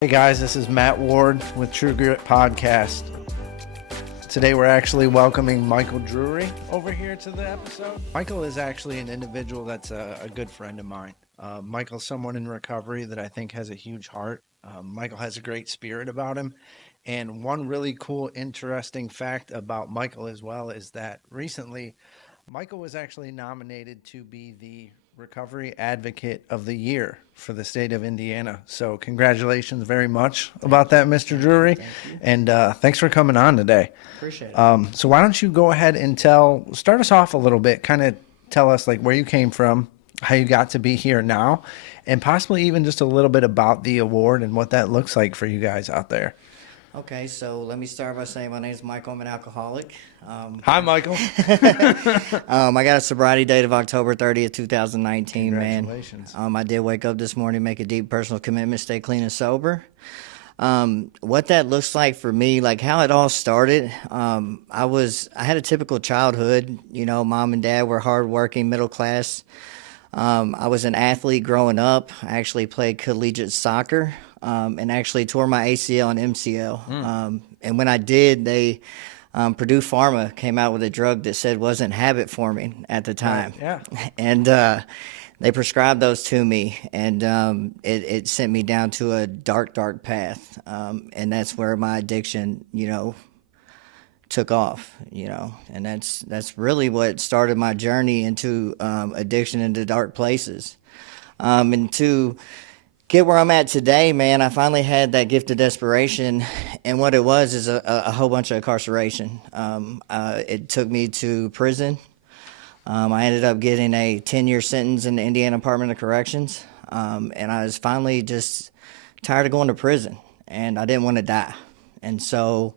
Hey guys, this is Matt Ward with True Grit Podcast. Today we're actually welcoming Michael Drury over here to the episode. Michael is actually an individual that's a good friend of mine. Michael's someone in recovery that I think has a huge heart. Michael has a great spirit about him. And one really cool, interesting fact about Michael as well is that recently Michael was actually nominated to be the Recovery Advocate of the Year for the state of Indiana. So congratulations very much about that, Mr. Drury. Thank you. And thanks for coming on today. Appreciate it. So why don't you go ahead and start us off a little bit, kind of tell us like where you came from, how you got to be here now, and possibly even just a little bit about the award and what that looks like for you guys out there. Okay, so let me start by saying my name is Michael. I'm an alcoholic. Hi, Michael. I got a sobriety date of October 30th, 2019, man. Congratulations. I did wake up this morning, make a deep personal commitment, stay clean and sober. What that looks like for me, like how it all started, I had a typical childhood. You know, mom and dad were hardworking, middle class. I was an athlete growing up. I actually played collegiate soccer. And actually tore my ACL and MCL. And when I did, Purdue Pharma came out with a drug that said wasn't habit forming at the time. Yeah. And they prescribed those to me, and it sent me down to a dark, dark path. And that's where my addiction, took off, and that's really what started my journey into addiction into dark places. And to get where I'm at today, man, I finally had that gift of desperation, and what it was is a whole bunch of incarceration. It took me to prison. I ended up getting a 10-year sentence in the Indiana Department of Corrections, and I was finally just tired of going to prison, and I didn't want to die. And so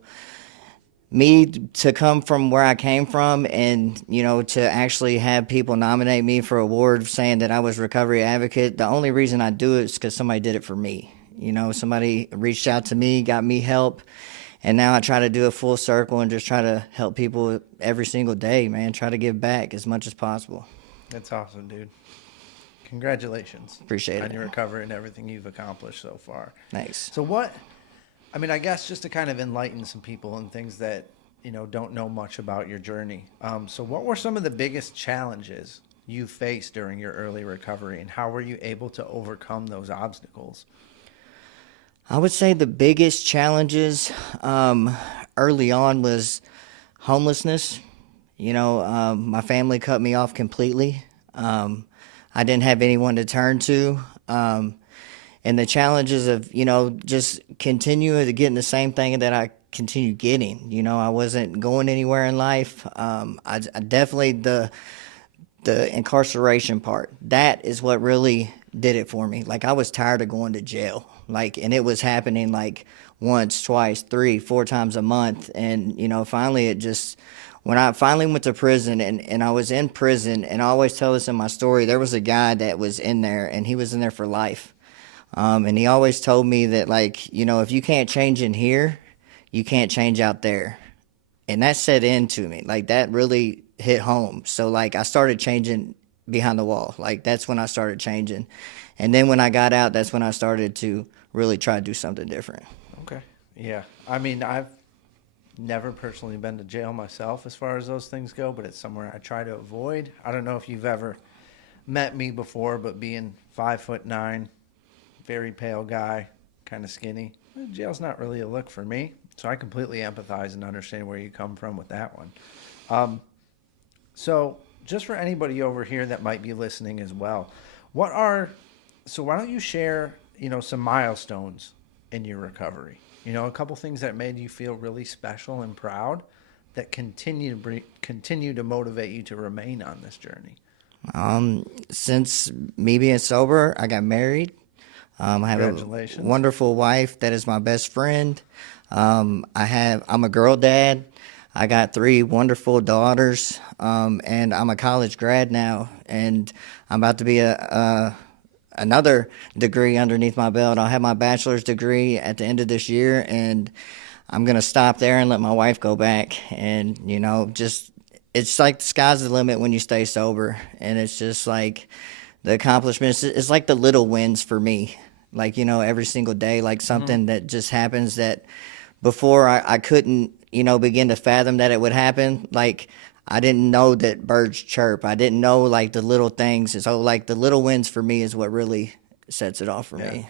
me to come from where I came from and, to actually have people nominate me for awards saying that I was recovery advocate, the only reason I do it is because somebody did it for me. Somebody reached out to me, got me help, and now I try to do a full circle and just try to help people every single day, man, try to give back as much as possible. That's awesome, dude. Congratulations. Appreciate it. On your recovery and everything you've accomplished so far. Thanks. So I guess just to kind of enlighten some people and things that, don't know much about your journey. So what were some of the biggest challenges you faced during your early recovery, and how were you able to overcome those obstacles? I would say the biggest challenges early on was homelessness. My family cut me off completely. I didn't have anyone to turn to. And the challenges of, just continuing to getting the same thing that I continue getting. I wasn't going anywhere in life. I definitely, the incarceration part, that is what really did it for me. Like, I was tired of going to jail. And it was happening once, twice, 3, 4 times a month. And, finally when I finally went to prison and I was in prison, and I always tell this in my story, there was a guy that was in there, and he was in there for life. And he always told me that, if you can't change in here, you can't change out there. And that set into me. That really hit home. So, I started changing behind the wall. That's when I started changing. And then when I got out, that's when I started to really try to do something different. Okay. Yeah. I've never personally been to jail myself as far as those things go, but it's somewhere I try to avoid. I don't know if you've ever met me before, but being 5'9", very pale guy, kind of skinny, jail's not really a look for me. So I completely empathize and understand where you come from with that one. So just for anybody over here that might be listening as well, why don't you share, some milestones in your recovery? A couple things that made you feel really special and proud that continue to motivate you to remain on this journey. Since me being sober, I got married. I have a wonderful wife that is my best friend. I'm a girl dad. I got 3 wonderful daughters, and I'm a college grad now, and I'm about to be another degree underneath my belt. I'll have my bachelor's degree at the end of this year, and I'm going to stop there and let my wife go back. And, it's like the sky's the limit when you stay sober, and it's just like the accomplishments. It's like the little wins for me. like, every single day, like something that just happens that before I couldn't, begin to fathom that it would happen. Like, I didn't know that birds chirp. I didn't know, like, the little things. And so, like, the little wins for me is what really sets it off for Yeah. me.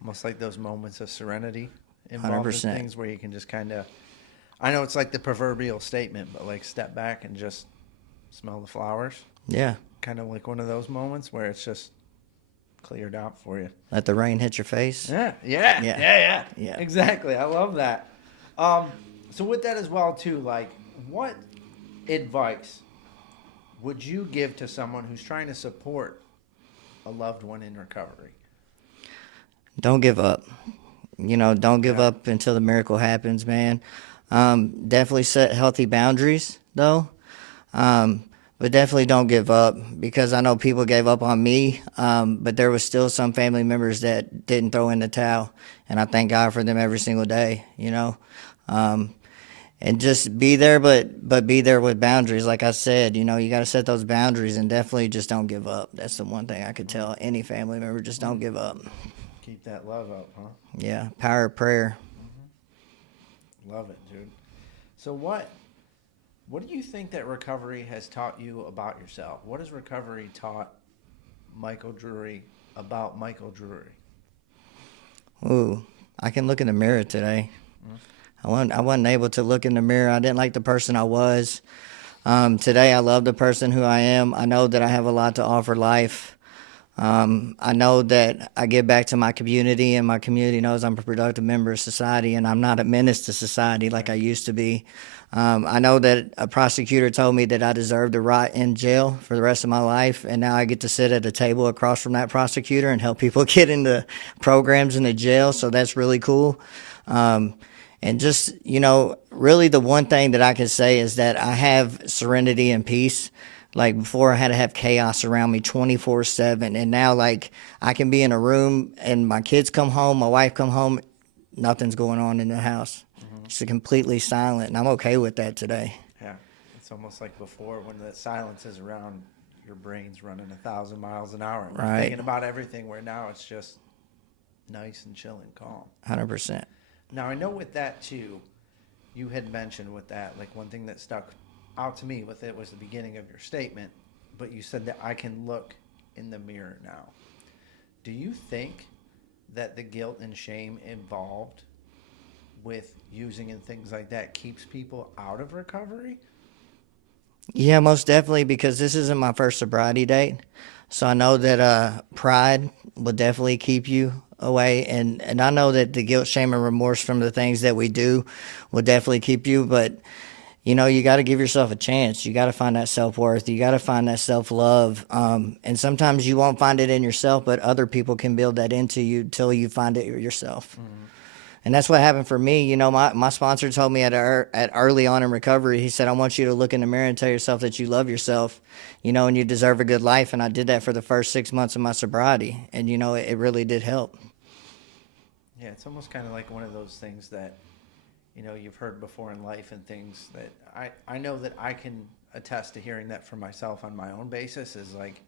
Almost like those moments of serenity involved in 100%. things where you can just kind of, I know it's like the proverbial statement, but like step back and just smell the flowers. Yeah. Kind of like one of those moments where it's just cleared out for you. Let the rain hit your face. Yeah. Yeah. Exactly. I love that. So with that as well too, like what advice would you give to someone who's trying to support a loved one in recovery? Don't give up. Don't give Yeah. up until the miracle happens, man. Definitely set healthy boundaries, though. But definitely don't give up, because I know people gave up on me, but there was still some family members that didn't throw in the towel, and I thank God for them every single day, and just be there, but be there with boundaries. Like I said, you got to set those boundaries, and definitely just don't give up. That's the one thing I could tell any family member: just don't give up. Keep that love up, huh? Yeah, power of prayer. Love it, dude. So what do you think that recovery has taught you about yourself? What has recovery taught Michael Drury about Michael Drury? Ooh, I can look in the mirror today. I wasn't able to look in the mirror. I didn't like the person I was. Today, I love the person who I am. I know that I have a lot to offer life. I know that I give back to my community, and my community knows I'm a productive member of society, and I'm not a menace to society like I used to be. I know that a prosecutor told me that I deserved to rot in jail for the rest of my life, and now I get to sit at a table across from that prosecutor and help people get into programs in the jail, so that's really cool. And just, really the one thing that I can say is that I have serenity and peace. Like, before, I had to have chaos around me 24/7, and now, like, I can be in a room and my kids come home, my wife come home, nothing's going on in the house. It's completely silent, and I'm okay with that today. Yeah. It's almost like before when the silence is around, your brain's running 1,000 miles an hour. And Right. thinking about everything, where now it's just nice and chill and calm. 100%. Now, I know with that too, you had mentioned with that, like one thing that stuck out to me with it was the beginning of your statement, but you said that I can look in the mirror now. Do you think that the guilt and shame involved with using and things like that keeps people out of recovery? Yeah, most definitely, because this isn't my first sobriety date. So I know that pride will definitely keep you away. And I know that the guilt, shame, and remorse from the things that we do will definitely keep you. But, you got to give yourself a chance. You got to find that self-worth. You got to find that self-love. And sometimes you won't find it in yourself, but other people can build that into you till you find it yourself. Mm-hmm. And that's what happened for me. My sponsor told me at early on in recovery, he said, I want you to look in the mirror and tell yourself that you love yourself, and you deserve a good life. And I did that for the first 6 months of my sobriety. And, it really did help. Yeah, it's almost kind of like one of those things that, you've heard before in life, and things that I know that I can attest to hearing that for myself on my own basis, is like,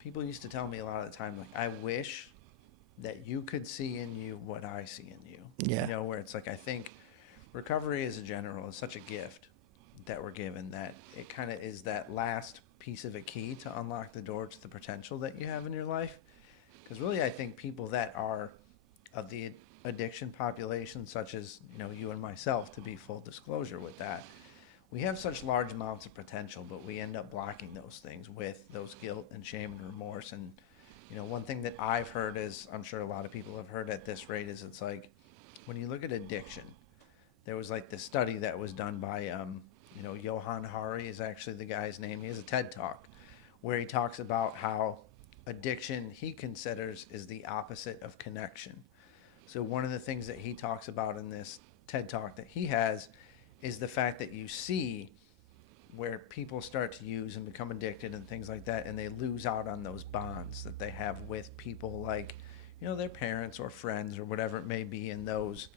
people used to tell me a lot of the time, like, I wish that you could see in you what I see in you. Yeah. Where it's like, I think recovery as a general is such a gift that we're given, that it kind of is that last piece of a key to unlock the door to the potential that you have in your life. Because really, I think people that are of the addiction population, such as, you and myself, to be full disclosure with that, we have such large amounts of potential, but we end up blocking those things with those guilt and shame and remorse. And one thing that I've heard is, I'm sure a lot of people have heard at this rate, is it's like, when you look at addiction, there was like this study that was done by, Johan Hari is actually the guy's name. He has a TED Talk where he talks about how addiction, he considers, is the opposite of connection. So one of the things that he talks about in this TED Talk that he has is the fact that you see where people start to use and become addicted and things like that, and they lose out on those bonds that they have with people like, their parents or friends or whatever it may be in those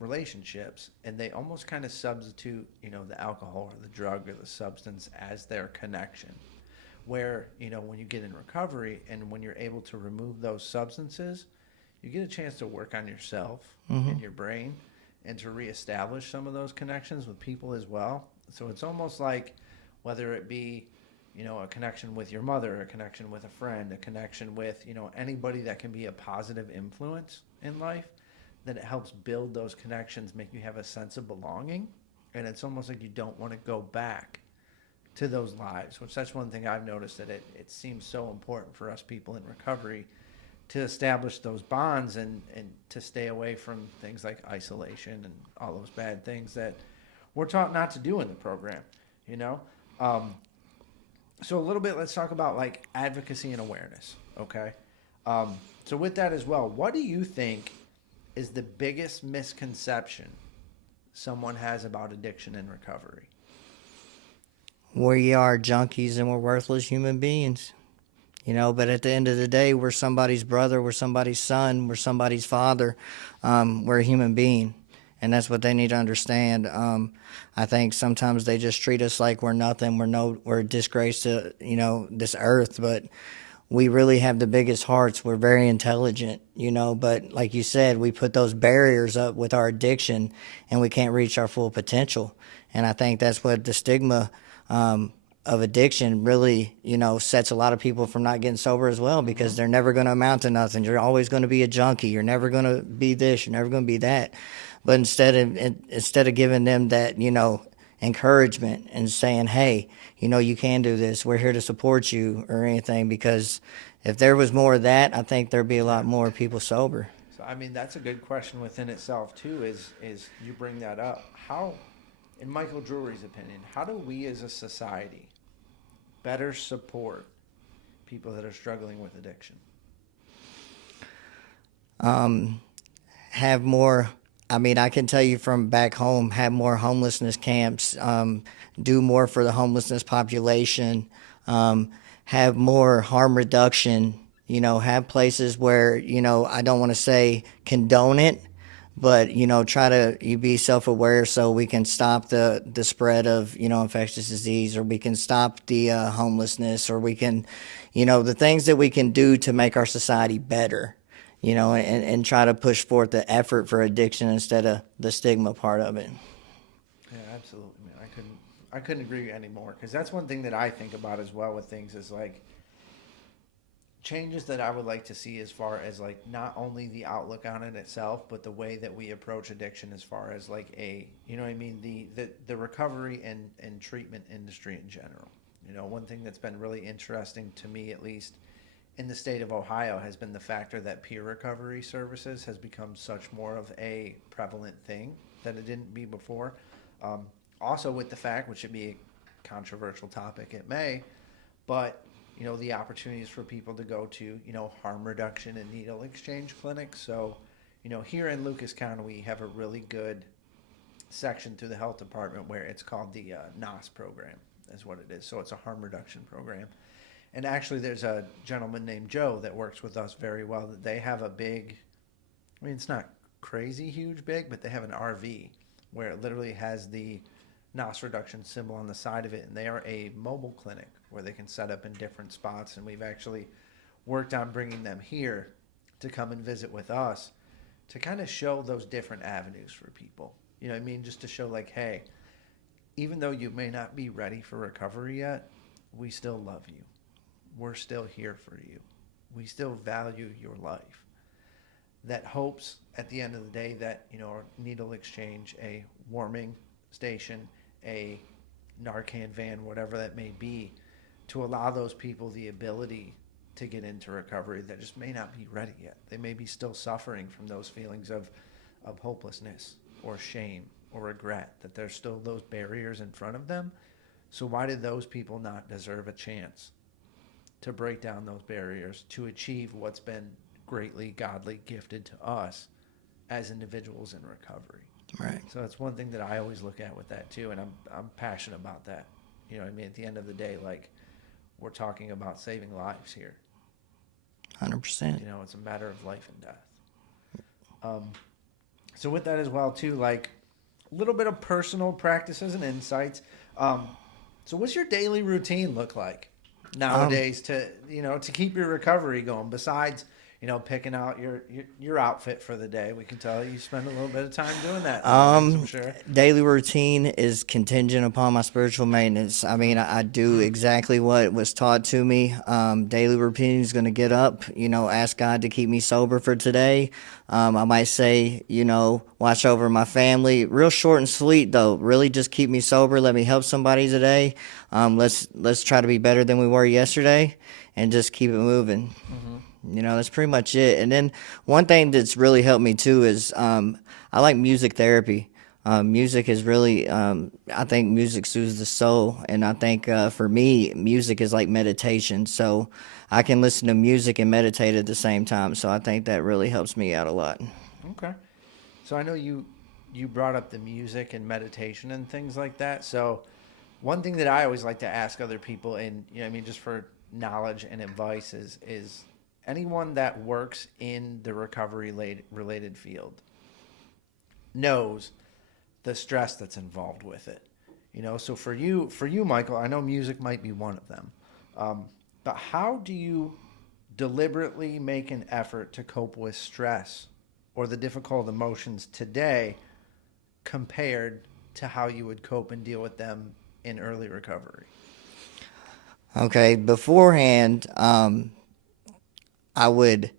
relationships, and they almost kind of substitute, the alcohol or the drug or the substance as their connection. where, when you get in recovery and when you're able to remove those substances, you get a chance to work on yourself and your brain and to reestablish some of those connections with people as well. So it's almost like, whether it be, a connection with your mother, a connection with a friend, a connection with, anybody that can be a positive influence in life, then it helps build those connections, make you have a sense of belonging. And it's almost like you don't want to go back to those lives, which that's one thing I've noticed, that it seems so important for us people in recovery to establish those bonds and to stay away from things like isolation and all those bad things that we're taught not to do in the program, So a little bit, let's talk about like advocacy and awareness, okay? So with that as well, what do you think is the biggest misconception someone has about addiction and recovery? We are junkies and we're worthless human beings, but at the end of the day, we're somebody's brother, we're somebody's son, we're somebody's father. We're a human being, and that's what they need to understand. I think sometimes they just treat us like we're nothing, we're a disgrace to, this earth, but we really have the biggest hearts. We're very intelligent, but like you said, we put those barriers up with our addiction and we can't reach our full potential. And I think that's what the stigma of addiction really, sets a lot of people from not getting sober as well, because they're never going to amount to nothing. You're always going to be a junkie. You're never going to be this. You're never going to be that. But instead of giving them that, encouragement and saying, hey, you can do this. We're here to support you or anything, because if there was more of that, I think there'd be a lot more people sober. So, that's a good question within itself too, is you bring that up. How, in Michael Drury's opinion, how do we as a society better support people that are struggling with addiction? Have more, I can tell you from back home, have more homelessness camps, do more for the homelessness population, have more harm reduction, have places where, I don't want to say condone it, but, try to be self-aware so we can stop the spread of, infectious disease, or we can stop the homelessness, or we can, the things that we can do to make our society better, and try to push forth the effort for addiction instead of the stigma part of it. Yeah, absolutely, man. I couldn't agree anymore, because that's one thing that I think about as well with things, is like changes that I would like to see as far as like not only the outlook on it itself, but the way that we approach addiction as far as like the recovery and treatment industry in general. One thing that's been really interesting to me, at least in the state of Ohio, has been the factor that peer recovery services has become such more of a prevalent thing that it didn't be before. Also with the fact, which should be a controversial topic, it may, but the opportunities for people to go to, harm reduction and needle exchange clinics. So, here in Lucas County, we have a really good section through the health department where it's called the NOS program, is what it is. So it's a harm reduction program. And actually there's a gentleman named Joe that works with us very well, that they have a big, it's not crazy huge big, but they have an RV where it literally has the NOS reduction symbol on the side of it, and they are a mobile clinic where they can set up in different spots, and we've actually worked on bringing them here to come and visit with us to kind of show those different avenues for people. Just to show like, hey, even though you may not be ready for recovery yet, we still love you. We're still here for you. We still value your life. That hopes at the end of the day that, a needle exchange, a warming station, a Narcan van, whatever that may be, to allow those people the ability to get into recovery that just may not be ready yet. They may be still suffering from those feelings of hopelessness or shame or regret, that there's still those barriers in front of them. So why did those people not deserve a chance to break down those barriers, to achieve what's been greatly godly gifted to us as individuals in recovery? Right. So that's one thing that I always look at with that too, and I'm passionate about that. At the end of the day, like, we're talking about saving lives here. 100%. It's a matter of life and death. So with that as well too, like a little bit of personal practices and insights. So what's your daily routine look like? nowadays to to keep your recovery going? Besides picking out your outfit for the day, we can tell you spend a little bit of time doing that in the mornings, I'm sure. Daily routine is contingent upon my spiritual maintenance. I mean, I do exactly what was taught to me. Daily routine is going to get up, ask God to keep me sober for today. I might say, watch over my family. Real short and sweet, though. Really just keep me sober. Let me help somebody today. Let's try to be better than we were yesterday, and just keep it moving. That's pretty much it. And then one thing that's really helped me too is I like music therapy. Music is really, I think music soothes the soul. And I think for me, music is like meditation. So I can listen to music and meditate at the same time. So I think that really helps me out a lot. Okay. So I know you brought up the music and meditation and things like that. So one thing that I always like to ask other people, and just for knowledge and advice, is anyone that works in the recovery related field knows the stress that's involved with it. So for you, Michael, I know music might be one of them. But how do you deliberately make an effort to cope with stress or the difficult emotions today compared to how you would cope and deal with them in early recovery? Okay, beforehand, I would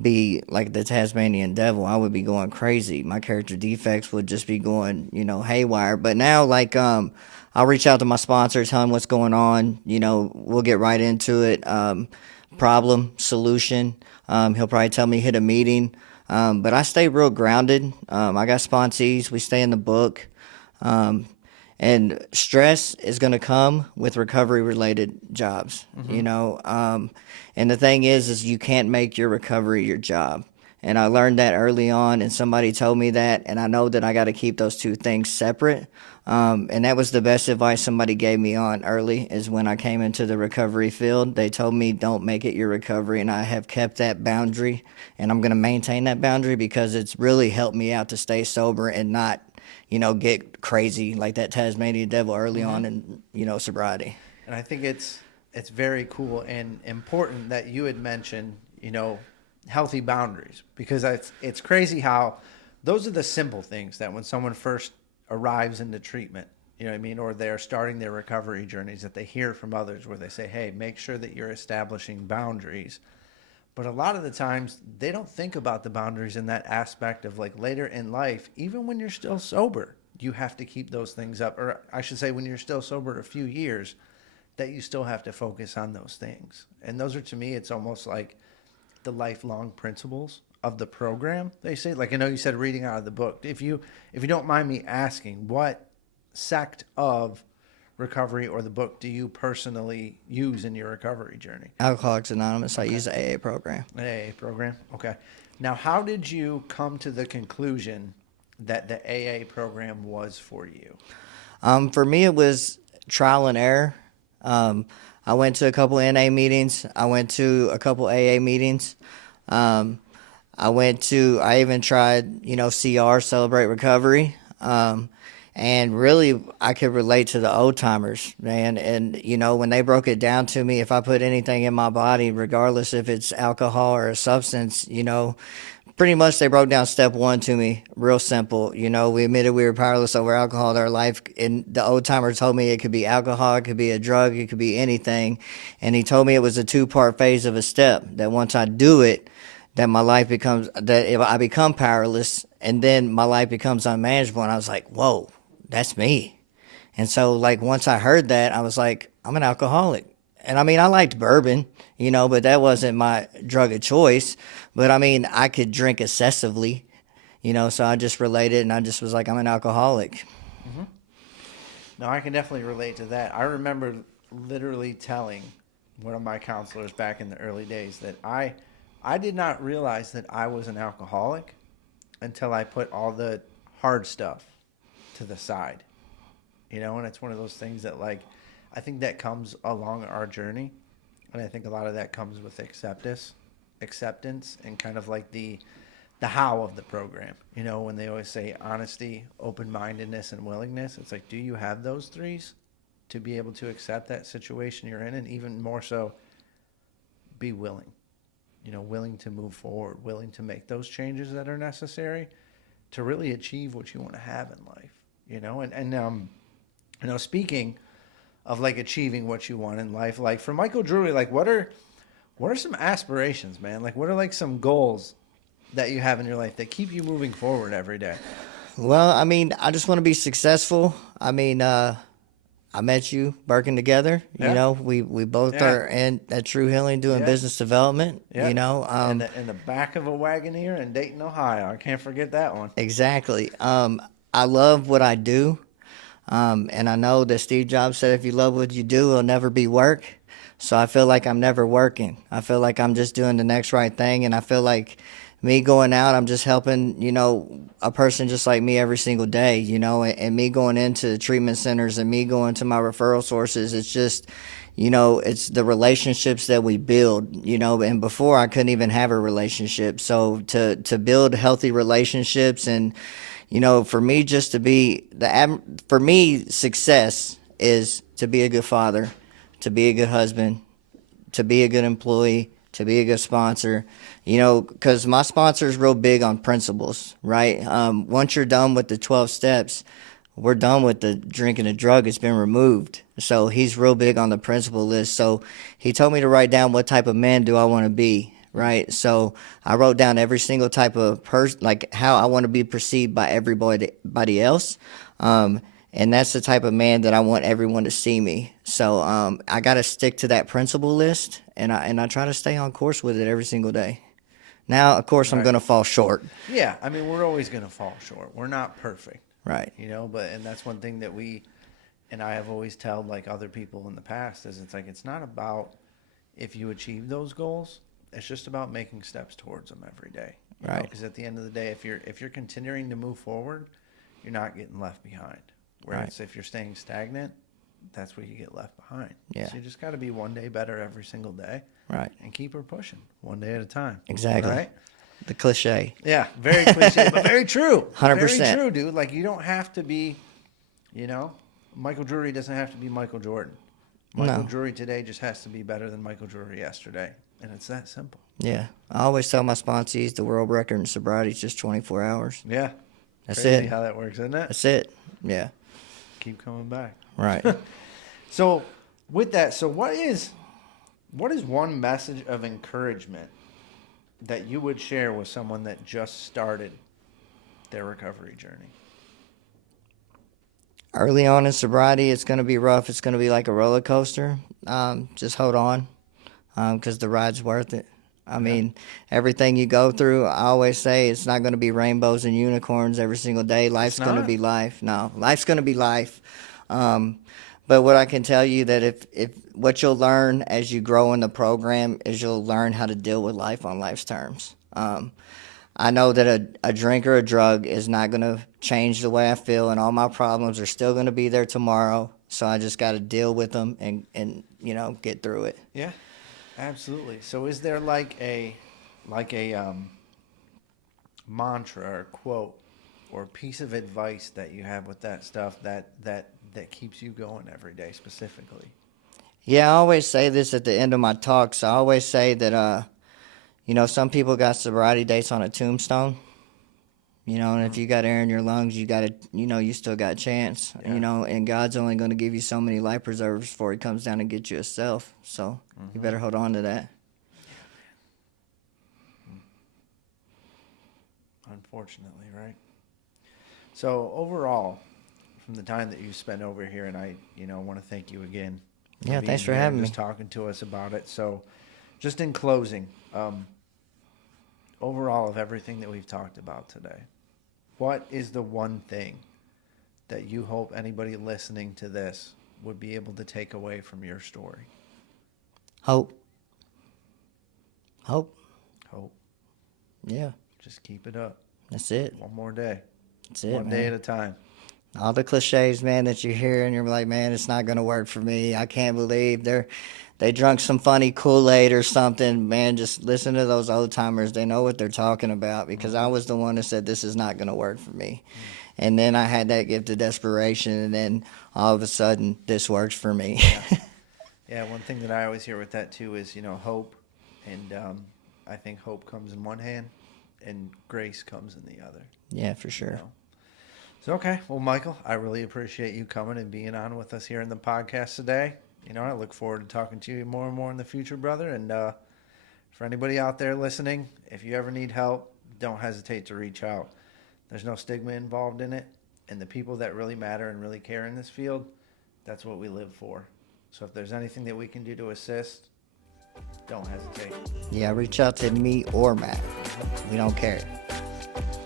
be like the Tasmanian devil. I would be going crazy. My character defects would just be going, haywire. But now, like, I'll reach out to my sponsor, tell him what's going on. We'll get right into it. Problem, solution. He'll probably tell me hit a meeting. But I stay real grounded. I got sponsees. We stay in the book. And stress is going to come with recovery-related jobs, And the thing is you can't make your recovery your job. And I learned that early on, and somebody told me that, and I know that I got to keep those two things separate. And that was the best advice somebody gave me on early, is when I came into the recovery field. They told me, don't make it your recovery, and I have kept that boundary, and I'm going to maintain that boundary because it's really helped me out to stay sober and not get crazy like that Tasmanian devil early on in, sobriety. And I think it's very cool and important that you had mentioned, healthy boundaries, because it's crazy how those are the simple things that when someone first arrives into treatment, or they're starting their recovery journeys, that they hear from others where they say, hey, make sure that you're establishing boundaries. But a lot of the times they don't think about the boundaries in that aspect of like later in life, even when you're still sober, you have to keep those things up. Or I should say when you're still sober a few years, that you still have to focus on those things. And those are, to me, it's almost like the lifelong principles of the program. They say, like, I know you said reading out of the book. If you don't mind me asking, what sect of recovery or the book do you personally use in your recovery journey? Alcoholics Anonymous. I use the AA program. An AA program. Okay. Now, how did you come to the conclusion that the AA program was for you? For me, it was trial and error. I went to a couple NA meetings. I went to a couple AA meetings. I even tried, CR, Celebrate Recovery. And really, I could relate to the old timers, man. And, when they broke it down to me, if I put anything in my body, regardless if it's alcohol or a substance, pretty much they broke down step one to me, real simple. We admitted we were powerless over alcohol in our life. And the old timer told me it could be alcohol, it could be a drug, it could be anything. And he told me it was a 2-part phase of a step, that once I do it, that my life becomes, that if I become powerless, and then my life becomes unmanageable. And I was like, whoa. That's me. And so, like, once I heard that, I was like, I'm an alcoholic. And I mean, I liked bourbon, but that wasn't my drug of choice. But I mean, I could drink excessively, so I just related, and I just was like, I'm an alcoholic. Mm-hmm. No, I can definitely relate to that. I remember literally telling one of my counselors back in the early days that I did not realize that I was an alcoholic until I put all the hard stuff to the side, and it's one of those things that, like, I think that comes along our journey, and I think a lot of that comes with acceptance and kind of like the how of the program, when they always say honesty, open-mindedness, and willingness. It's like, do you have those 3s to be able to accept that situation you're in, and even more so, be willing, willing to move forward, willing to make those changes that are necessary to really achieve what you want to have in life, and speaking of like achieving what you want in life, like for Michael Drury, like what are some aspirations, man? Like what are like some goals that you have in your life that keep you moving forward every day? Well, I mean, I just want to be successful. I mean, I met you working together. Yeah. You know, we both Yeah. are in at True Healing doing Yeah. business development. Yeah. You know, in the back of a Wagoneer in Dayton, Ohio. I can't forget that one. exactly. I love what I do, and I know that Steve Jobs said, "If you love what you do, it'll never be work." So I feel like I'm never working. I feel like I'm just doing the next right thing, and I feel like me going out, I'm just helping, a person just like me every single day, and me going into treatment centers and me going to my referral sources. It's just, it's the relationships that we build, and before I couldn't even have a relationship. So to build healthy relationships and, for me just to be for me, success is to be a good father, to be a good husband, to be a good employee, to be a good sponsor, because my sponsor is real big on principles, right? Once you're done with the 12 steps, we're done with the drinking and drug. It's been removed. So he's real big on the principle list. So he told me to write down what type of man do I want to be, right? So I wrote down every single type of person, like how I want to be perceived by everybody else. And that's the type of man that I want everyone to see me. So I got to stick to that principle list, and I try to stay on course with it every single day. Now, of course, I'm going to fall short. Yeah, I mean, we're always going to fall short. We're not perfect. Right. And that's one thing that I have always told like other people in the past is it's not about if you achieve those goals. It's just about making steps towards them every day. Right. Because at the end of the day, if you're continuing to move forward, you're not getting left behind. Whereas if you're staying stagnant, that's where you get left behind. Yeah. So you just got to be one day better every single day. Right. And keep her pushing one day at a time. Exactly. Right? The cliche. Yeah, very cliche, but very true. 100%. Very true, dude. Like, you don't have to be, Michael Drury doesn't have to be Michael Jordan. Michael Drury today just has to be better than Michael Drury yesterday. And it's that simple. Yeah. I always tell my sponsees the world record in sobriety is just 24 hours. Yeah. That's Crazy it. how that works, isn't it? That's it. Yeah. Keep coming back. Right. So, with that, what is one message of encouragement that you would share with someone that just started their recovery journey? Early on in sobriety, it's going to be rough. It's going to be like a roller coaster. Just hold on, because the ride's worth it. I mean, everything you go through, I always say it's not going to be rainbows and unicorns every single day. Life's going to be life. No, life's going to be life. But what I can tell you that if what you'll learn as you grow in the program is you'll learn how to deal with life on life's terms. I know that a drink or a drug is not going to change the way I feel, and all my problems are still going to be there tomorrow. So I just got to deal with them and get through it. Yeah, absolutely. So is there like a mantra or quote or piece of advice that you have with that stuff that keeps you going every day specifically? Yeah, I always say this at the end of my talks. I always say that, some people got sobriety dates on a tombstone, and if you got air in your lungs, you got to, you still got a chance, and God's only going to give you so many life preservers before he comes down and get you himself. So you better hold on to that. Unfortunately, right? So overall, from the time that you spent over here, and I, want to thank you again. Yeah, thanks for being here having and me. just talking to us about it. So, just in closing, overall of everything that we've talked about today, what is the one thing that you hope anybody listening to this would be able to take away from your story? Hope. Hope. Yeah. Just keep it up. That's it. One more day. That's it, One man. day at a time. All the cliches, man, that you hear, and you're like, man, it's not going to work for me. I can't believe they drunk some funny Kool-Aid or something. Man, just listen to those old timers. They know what they're talking about, because I was the one that said this is not going to work for me. And then I had that gift of desperation, and then all of a sudden this works for me. Yeah, one thing that I always hear with that too is, hope. And I think hope comes in one hand and grace comes in the other. Yeah, for sure. So, okay. Well, Michael, I really appreciate you coming and being on with us here in the podcast today. I look forward to talking to you more and more in the future, brother. And for anybody out there listening, if you ever need help, don't hesitate to reach out. There's no stigma involved in it. And the people that really matter and really care in this field, that's what we live for. So if there's anything that we can do to assist, don't hesitate. Yeah, reach out to me or Matt. We don't care.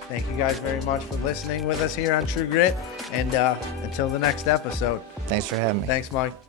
Thank you guys very much for listening with us here on True Grit. And until the next episode. Thanks for having me. Thanks, Mike.